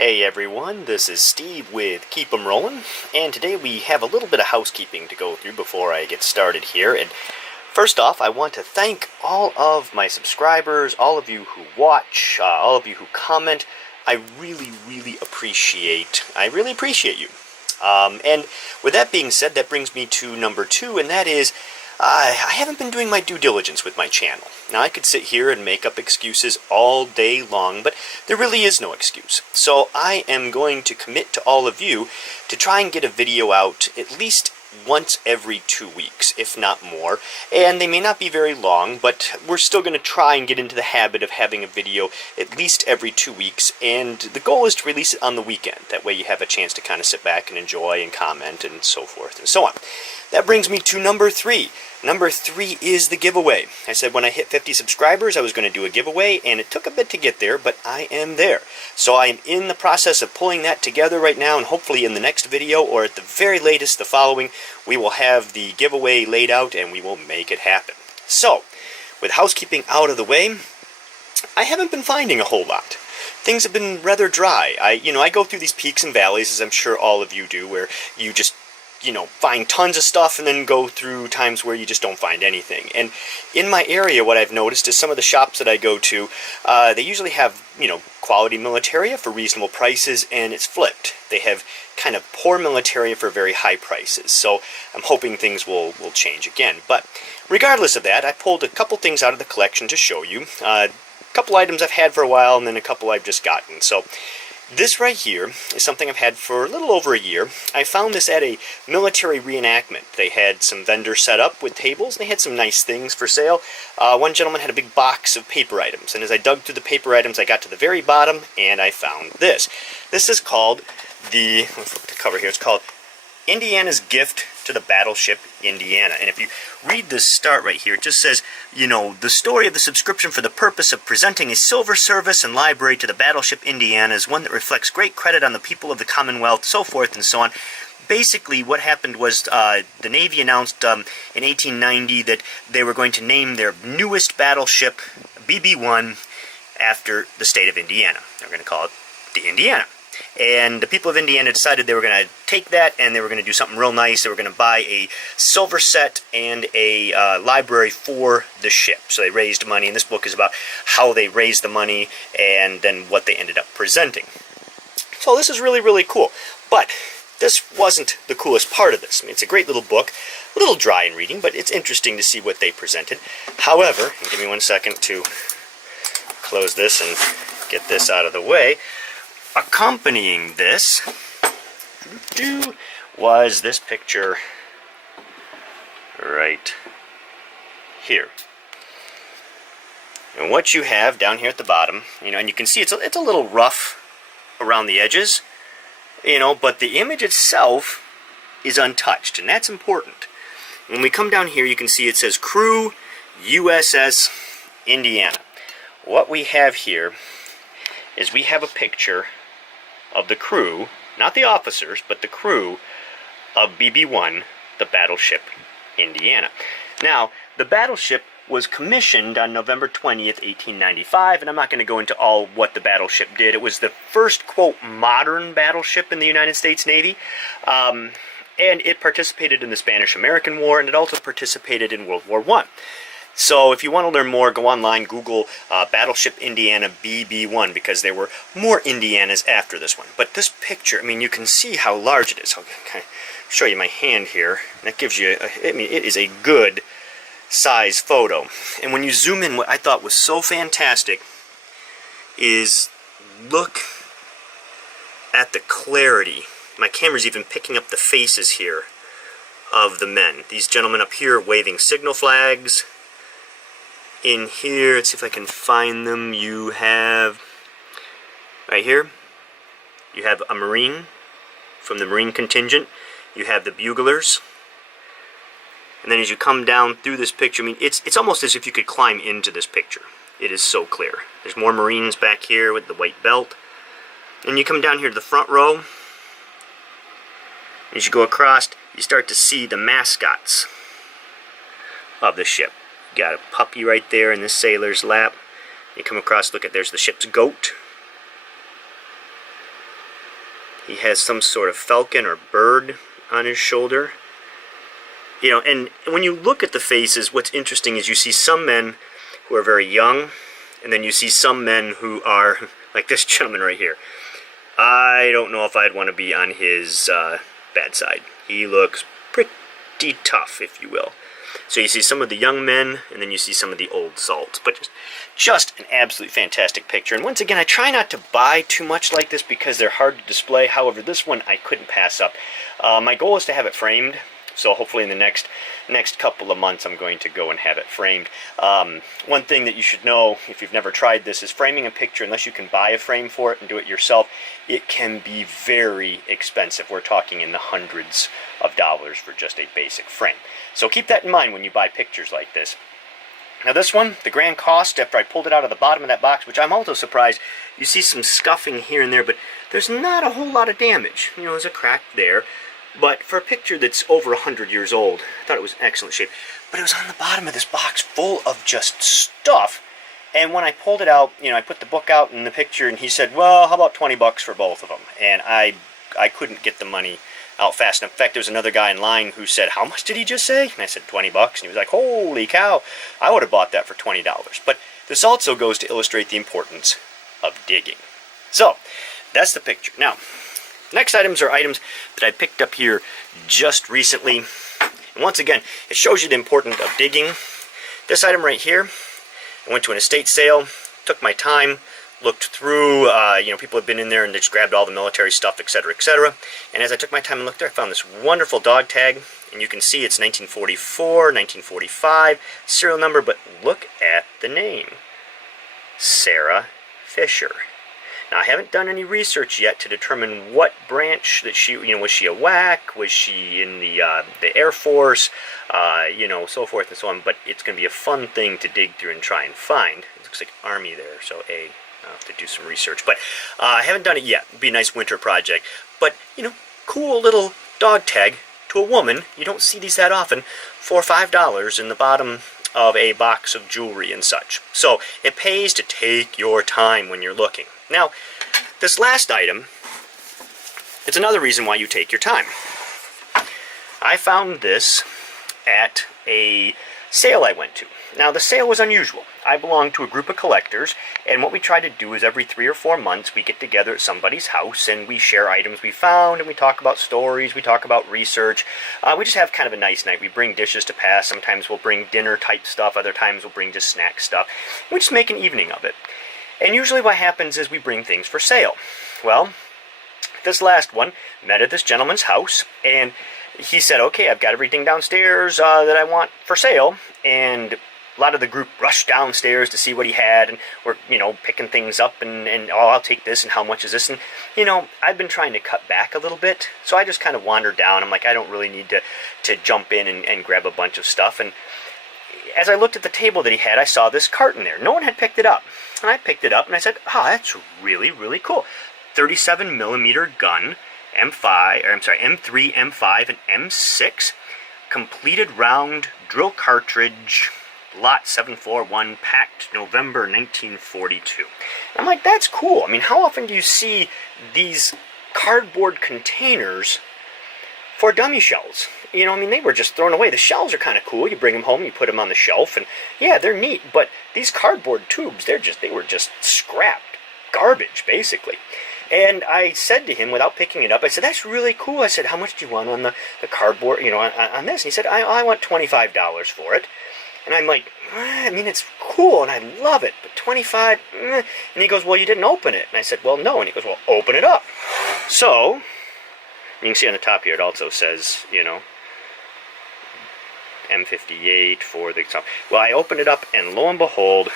Hey everyone, this is Steve with Keep 'em Rollin', and today we have a little bit of housekeeping to go through before I get started here. And first off, I want to thank all of my subscribers, all of you who watch, all of you who comment. I really appreciate you. And with that being said, that brings me to number 2, and that is I haven't been doing my due diligence with my channel. Now, I could sit here and make up excuses all day long, but there really is no excuse. So I am going to commit to all of you to try and get a video out at least once every 2 weeks, if not more. And they may not be very long, but we're still going to try and get into the habit of having a video at least every 2 weeks. And the goal is to release it on the weekend. That way you have a chance to kind of sit back and enjoy and comment and so forth and so on. That brings me to number 3. Number 3 is the giveaway. I said when I hit 50 subscribers I was going to do a giveaway, and it took a bit to get there, but I am there. So I am in the process of pulling that together right now, and hopefully in the next video, or at the very latest the following, we will have the giveaway laid out and we will make it happen. So, with housekeeping out of the way, I haven't been finding a whole lot. Things have been rather dry. I go through these peaks and valleys, as I'm sure all of you do, where you just find tons of stuff and then go through times where you just don't find anything. And in my area, what I've noticed is some of the shops that I go to, they usually have, quality militaria for reasonable prices, and it's flipped. They have kind of poor militaria for very high prices. So I'm hoping things will change again. But regardless of that, I pulled a couple things out of the collection to show you. A couple items I've had for a while, and then a couple I've just gotten. So this right here is something I've had for a little over a year. I found this at a military reenactment. They had some vendors set up with tables, and they had some nice things for sale. One gentleman had a big box of paper items, and as I dug through the paper items, I got to the very bottom, and I found this. This is called let's flip the cover here, it's called Indiana's Gift to the Battleship Indiana. And if you read the start right here, it just says, the story of the subscription for the purpose of presenting a silver service and library to the Battleship Indiana is one that reflects great credit on the people of the Commonwealth, so forth and so on. Basically, what happened was the Navy announced in 1890 that they were going to name their newest battleship BB-1 after the state of Indiana. They're going to call it the Indiana. And the people of Indiana decided they were going to take that and they were going to do something real nice. They were going to buy a silver set and a library for the ship. So they raised money, and this book is about how they raised the money and then what they ended up presenting. So this is really cool. But this wasn't the coolest part of this. I mean, it's a great little book, a little dry in reading, but it's interesting to see what they presented. However, give me 1 second to close this and get this out of the way. Accompanying this was this picture right here. And what you have down here at the bottom, and you can see it's a little rough around the edges, but the image itself is untouched, and that's important. When we come down here, you can see it says Crew USS Indiana. What we have here is we have a picture of the crew, not the officers, but the crew of BB-1, the Battleship Indiana. Now, the battleship was commissioned on November 20th, 1895, and I'm not going to go into all what the battleship did. It was the first, quote, modern battleship in the United States Navy, and it participated in the Spanish-American War, and it also participated in World War I. So if you want to learn more, go online, Google Battleship Indiana BB-1, because there were more Indianas after this one. But this picture, you can see how large it is. I'll kind of show you my hand here. That gives you, it is a good size photo. And when you zoom in, what I thought was so fantastic is look at the clarity. My camera's even picking up the faces here of the men. These gentlemen up here waving signal flags. In here, let's see if I can find them, you have, right here, you have a Marine from the Marine contingent, you have the buglers, and then as you come down through this picture, it's almost as if you could climb into this picture. It is so clear. There's more Marines back here with the white belt, and you come down here to the front row, as you go across, you start to see the mascots of the ship. You got a puppy right there in this sailor's lap. You come across, look at, there's the ship's goat. He has some sort of falcon or bird on his shoulder. You know, and when you look at the faces, what's interesting is you see some men who are very young, and then you see some men who are, like this gentleman right here. I don't know if I'd want to be on his bad side. He looks pretty tough, if you will. So you see some of the young men, and then you see some of the old salts. But just an absolutely fantastic picture. And once again, I try not to buy too much like this because they're hard to display. However, this one I couldn't pass up. My goal is to have it framed. So hopefully in the next couple of months I'm going to go and have it framed. One thing that you should know if you've never tried this is framing a picture, unless you can buy a frame for it and do it yourself, it can be very expensive. We're talking in the hundreds of dollars for just a basic frame. So keep that in mind when you buy pictures like this. Now this one, the grand cost, after I pulled it out of the bottom of that box, which I'm also surprised, you see some scuffing here and there, but there's not a whole lot of damage. You know, there's a crack there. But for a picture that's over 100 years old, I thought it was in excellent shape. But it was on the bottom of this box full of just stuff. And when I pulled it out, you know, I put the book out in the picture, and he said, well, how about 20 bucks for both of them? And I couldn't get the money out fast. In fact, there was another guy in line who said, how much did he just say? And I said, 20 bucks. And he was like, holy cow, I would have bought that for $20. But this also goes to illustrate the importance of digging. So, that's the picture. Now, next items are items that I picked up here just recently. And once again, it shows you the importance of digging. This item right here, I went to an estate sale, took my time, looked through, you know, people have been in there and they just grabbed all the military stuff, etc., etc. And as I took my time and looked there, I found this wonderful dog tag. And you can see it's 1944, 1945, serial number, but look at the name. Sarah Fisher. Now, I haven't done any research yet to determine what branch that she, you know, was she a WAC, was she in the Air Force, you know, so forth and so on. But it's going to be a fun thing to dig through and try and find. It looks like Army there, so I'll have to do some research. But I haven't done it yet. It'd be a nice winter project. But, you know, cool little dog tag to a woman. You don't see these that often. $4 or $5 in the bottom of a box of jewelry and such. So it pays to take your time when you're looking. Now, this last item, it's another reason why you take your time. I found this at a sale I went to. Now, the sale was unusual. I belong to a group of collectors, and what we try to do is every 3 or 4 months we get together at somebody's house and we share items we found, and we talk about stories, we talk about research. We just have kind of a nice night. We bring dishes to pass. Sometimes we'll bring dinner type stuff. Other times we'll bring just snack stuff. We just make an evening of it. And usually what happens is we bring things for sale. Well, this last one met at this gentleman's house, and he said, okay, I've got everything downstairs that I want for sale, and a lot of the group rushed downstairs to see what he had, and we're, you know, picking things up, and oh, I'll take this, and how much is this, and, you know, I've been trying to cut back a little bit, so I just kind of wandered down. I'm like, I don't really need to jump in and grab a bunch of stuff, and as I looked at the table that he had, I saw this carton there. No one had picked it up. And I picked it up and I said, oh, that's really, really cool. 37 millimeter gun, M3, M5, and M6. Completed round drill cartridge, lot 741, packed November 1942. And I'm like, that's cool. I mean, how often do you see these cardboard containers for dummy shells? You know, I mean, they were just thrown away. The shells are kind of cool. You bring them home, you put them on the shelf, and yeah, they're neat. But these cardboard tubes, they were just scrapped garbage, basically. And I said to him, without picking it up, I said, that's really cool. I said, how much do you want on the cardboard, you know, on this? And he said, I want $25 for it. And I'm like, I mean, it's cool, and I love it, but 25, And he goes, well, you didn't open it. And I said, well, no. And he goes, well, open it up. So, you can see on the top here, it also says, you know, M58 for the top. Well, I opened it up, and lo and behold,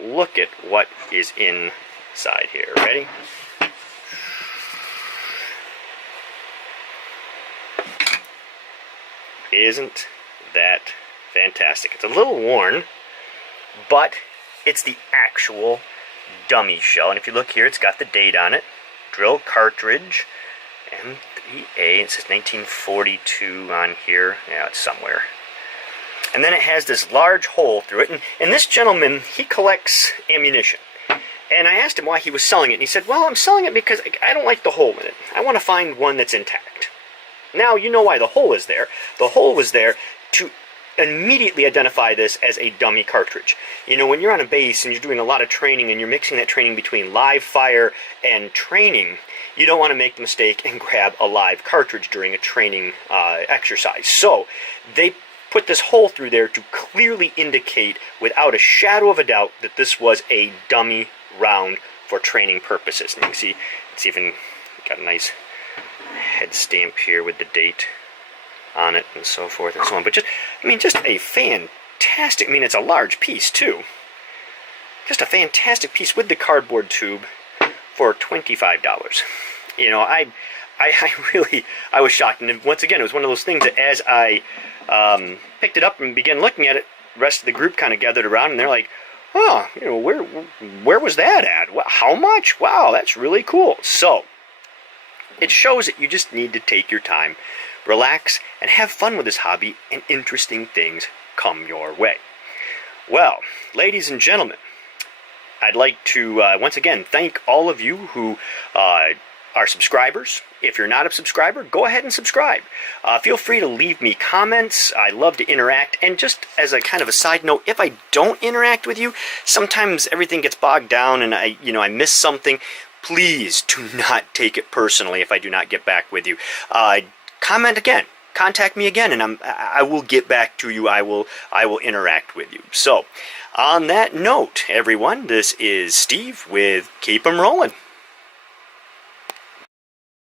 look at what is inside here. Ready? Isn't that fantastic? It's a little worn, but it's the actual dummy shell. And if you look here, it's got the date on it. Drill cartridge, M3A. It says 1942 on here. Yeah, it's somewhere. And then it has this large hole through it. And this gentleman, he collects ammunition. And I asked him why he was selling it, and he said, well, I'm selling it because I don't like the hole in it. I want to find one that's intact. Now, you know why the hole is there. The hole was there to immediately identify this as a dummy cartridge. You know, when you're on a base and you're doing a lot of training and you're mixing that training between live fire and training, you don't want to make the mistake and grab a live cartridge during a training exercise. So they put this hole through there to clearly indicate without a shadow of a doubt that this was a dummy round for training purposes. And you can see it's even got a nice head stamp here with the date on it and so forth and so on. But just a fantastic, it's a large piece too. Just a fantastic piece with the cardboard tube for $25. You know, I was shocked. And once again, it was one of those things that as I picked it up and began looking at it, the rest of the group kind of gathered around and they're like, oh, you know, where was that at? How much? Wow, that's really cool. So it shows that you just need to take your time, relax, and have fun with this hobby, and interesting things come your way. Well, ladies and gentlemen, I'd like to once again thank all of you who are subscribers. If you're not a subscriber, go ahead and subscribe. Feel free to leave me comments. I love to interact. And just as a kind of a side note, if I don't interact with you, sometimes everything gets bogged down and I miss something. Please do not take it personally if I do not get back with you. Comment again. Contact me again, and I will get back to you. I will interact with you. So, on that note, everyone, this is Steve with Keep 'em Rolling.